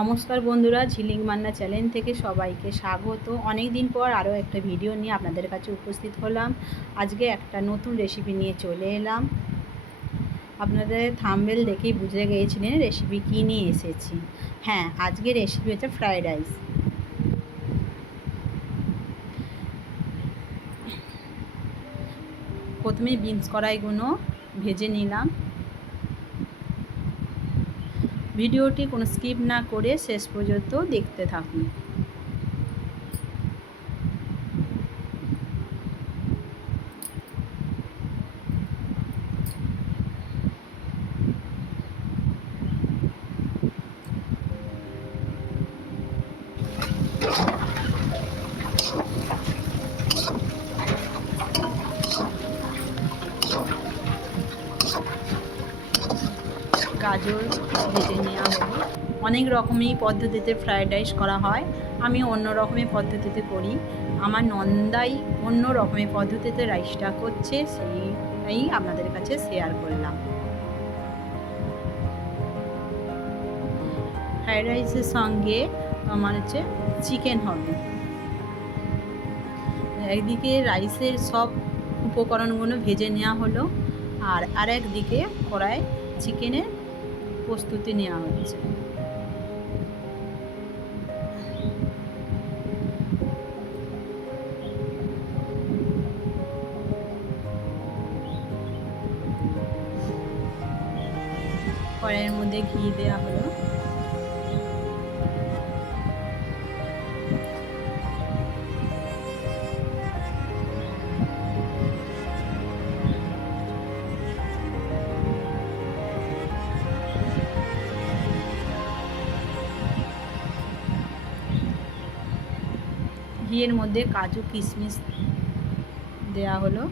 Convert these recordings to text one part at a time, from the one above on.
নমস্কার বন্ধুরা, ঝিলিং মান্না চ্যানেল থেকে সবাইকে স্বাগত। অনেক দিন পর আরও একটা ভিডিও নিয়ে আপনাদের কাছে উপস্থিত হলাম। আজকে একটা নতুন রেসিপি নিয়ে চলে এলাম। আপনাদের থাম্বেল দেখেই বুঝে গিয়েছিলেন রেসিপি কী নিয়ে এসেছি। হ্যাঁ আজকে রেসিপি হচ্ছে ফ্রায়েড রাইস প্রথমে বিনস কড়াইগুলো ভেজে নিলাম। ভিডিওটি কোনো স্কিপ না করে শেষ পর্যন্ত দেখতে থাকুন। গাজর ভেজে নেওয়া হলো অনেক রকমই পদ্ধতিতে ফ্রায়েড রাইস করা হয়। আমি অন্য রকমের পদ্ধতিতে করি। আমার নন্দাই অন্য রকমের পদ্ধতিতে রাইসটা করছে, সেইটাই আপনাদের কাছে শেয়ার করলাম। ফ্রায়েড রাইসের সঙ্গে আমার হচ্ছে চিকেন হবে। একদিকে রাইসের সব উপকরণগুলো ভেজে নেওয়া হলো, আর আরেকদিকে কড়াই চিকেনের প্রস্তুতি নেওয়া হচ্ছে কড়াইয়ের মধ্যে ঘি দেওয়া হলো। ঘিয়ের মধ্যে কাজু কিশমিশ দেয়া হলো।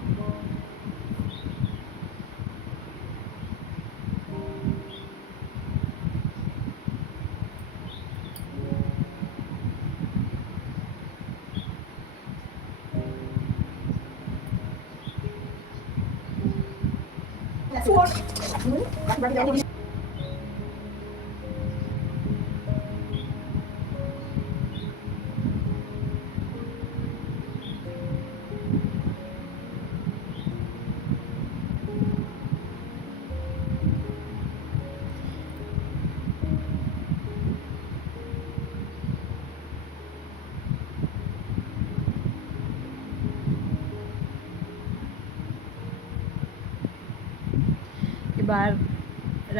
এবার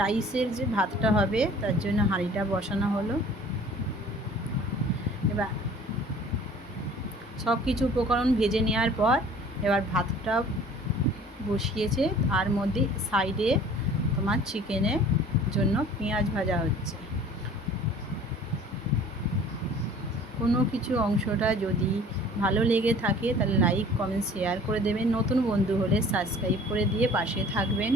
রাইসের যে ভাতটা হবে, তার জন্য হাঁড়িটা বসানো হলো। এবার সব কিছু উপকরণ ভেজে নেওয়ার পর এবার ভাতটা বসিয়েছে। তার মধ্যে সাইডে তোমার চিকেনের জন্য পেঁয়াজ ভাজা হচ্ছে। কোনো কিছু অংশটা যদি ভালো লেগে থাকে, তাহলে লাইক কমেন্ট শেয়ার করে দেবেন। নতুন বন্ধু হলে সাবস্ক্রাইব করে দিয়ে পাশে থাকবেন।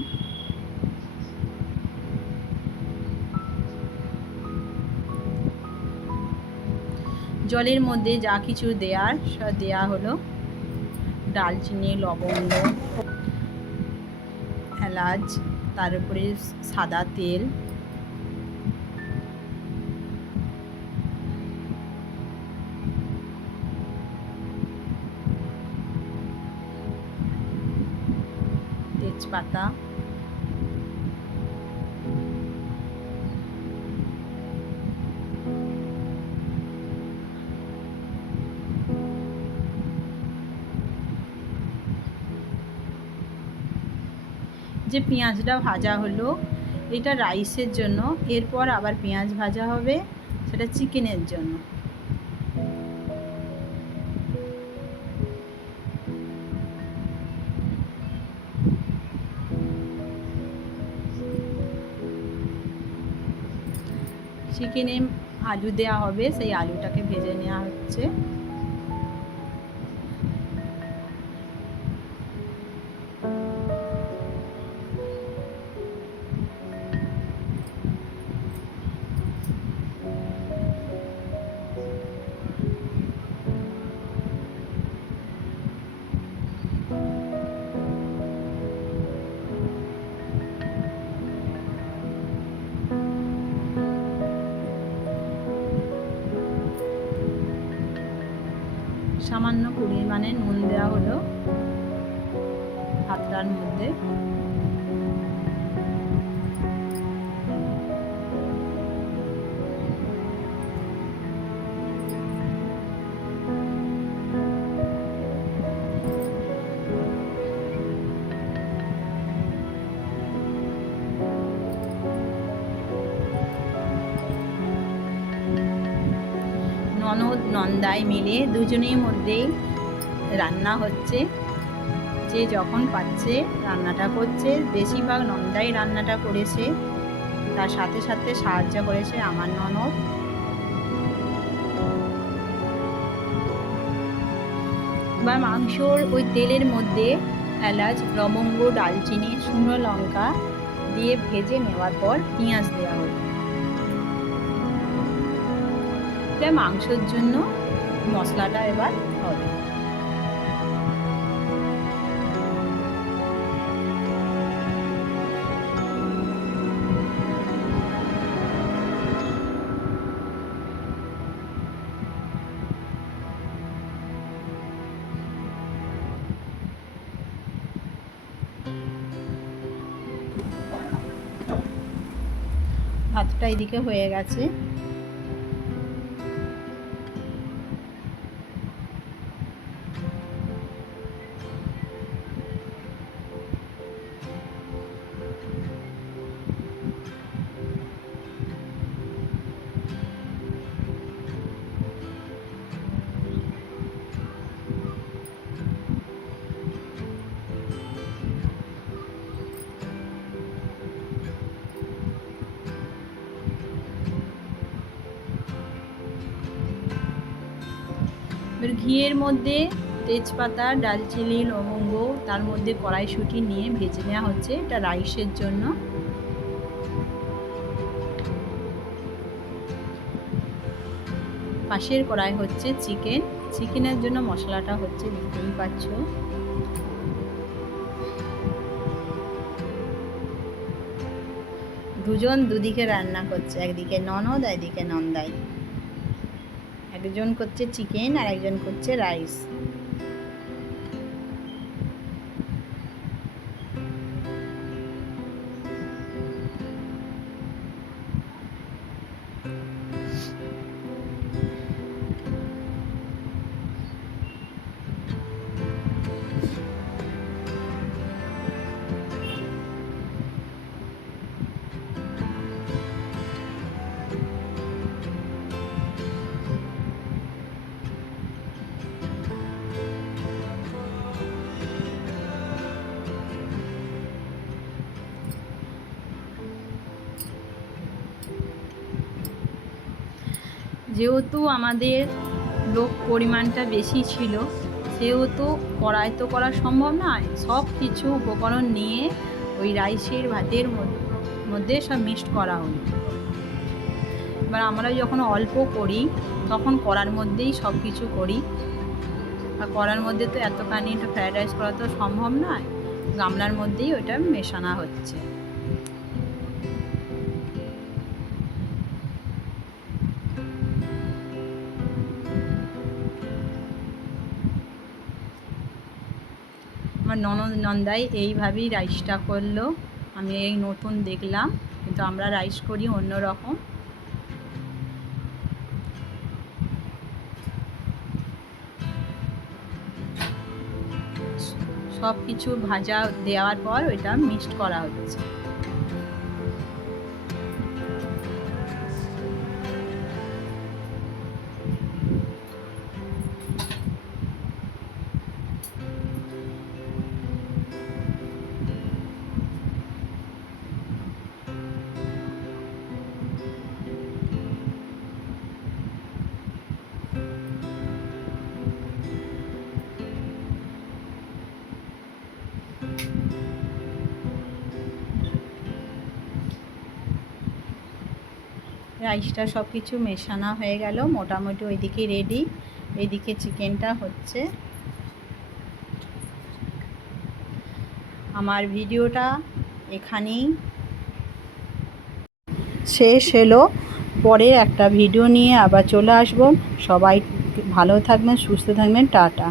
জলের মধ্যে যা কিছু দেওয়ার সব দেওয়া হলো। ডালচিনি, লবঙ্গ, এলাচ, তার উপরে সাদা তেল। তেজপাতা। যে পেঁয়াজটা ভাজা হলো, এটা রাইসের জন্য, এরপর আবার পেঁয়াজ ভাজা হবে, সেটা চিকেনের জন্য। চিকেনে আলু দেওয়া হবে, সেই আলুটাকে ভেজে নেওয়া হচ্ছে। সামান্য পরিমাণে নুন দেওয়া হলো ভাতটার মধ্যে। ননদ নন্দাই মিলে দুজনের মধ্যেই রান্না হচ্ছে। যে যখন পাচ্ছে রান্নাটা করছে। বেশিরভাগ নন্দাই রান্নাটা করেছে। তার সাথে সাথে সাহায্য করেছে আমার ননদ। বা মাংসর ওই তেলের মধ্যে এলাচ, লবঙ্গ, ডালচিনি, শুকনো লঙ্কা দিয়ে ভেজে নেওয়ার পর পেঁয়াজ দেওয়া হলো। এটা মাংসর জন্য মশলাটা এবার হবে। ভাতটা এদিকে হয়ে গেছে। এবার ঘিয়ের মধ্যে তেজপাতা, ডালচিনি, লবঙ্গ, তার মধ্যে কড়াইশুঁটি নিয়ে ভেজে নেওয়া হচ্ছে। এটা রাইসের জন্য। পাশের কড়াই হচ্ছে চিকেন। চিকেনের জন্য মশলাটা হচ্ছে দেখতেই পাচ্ছ। দুজন দুদিকে রান্না করছে, একদিকে ননদ, একদিকে নন্দাই। একজন করছে চিকেন আর একজন করছে রাইস যেহেতু আমাদের লোক পরিমাণটা বেশি ছিল, সেহেতু কড়াই তো করা সম্ভব নয়। সব কিছু উপকরণ নিয়ে ওই রাইসের ভাতের মধ্যে সব মিক্সড করা হলো। এবার আমরা যখন অল্প করি, তখন কড়ার মধ্যেই সব কিছু করি। আর কড়ার মধ্যে তো এতখানি ফ্রায়েড রাইস করা তো সম্ভব নয়, গামলার মধ্যেই ওটা মেশানো হচ্ছে। আমার ননদ নন্দাই এইভাবেই রাইসটা করল। আমি এই নতুন দেখলাম, কিন্তু আমরা রাইস করি অন্য রকম সব কিছু ভাজা দেওয়ার পর ওইটা মিক্সড করা হচ্ছে। রাইসটা সব কিছু মেশানো হয়ে গেল। মোটামুটি ওইদিকে রেডি এইদিকে চিকেনটা হচ্ছে। আমার ভিডিওটা এখানেই শেষ হলো। পরে একটা ভিডিও নিয়ে আবার চলে আসব। সবাই ভালো থাকবেন, সুস্থ থাকবেন। টাটা।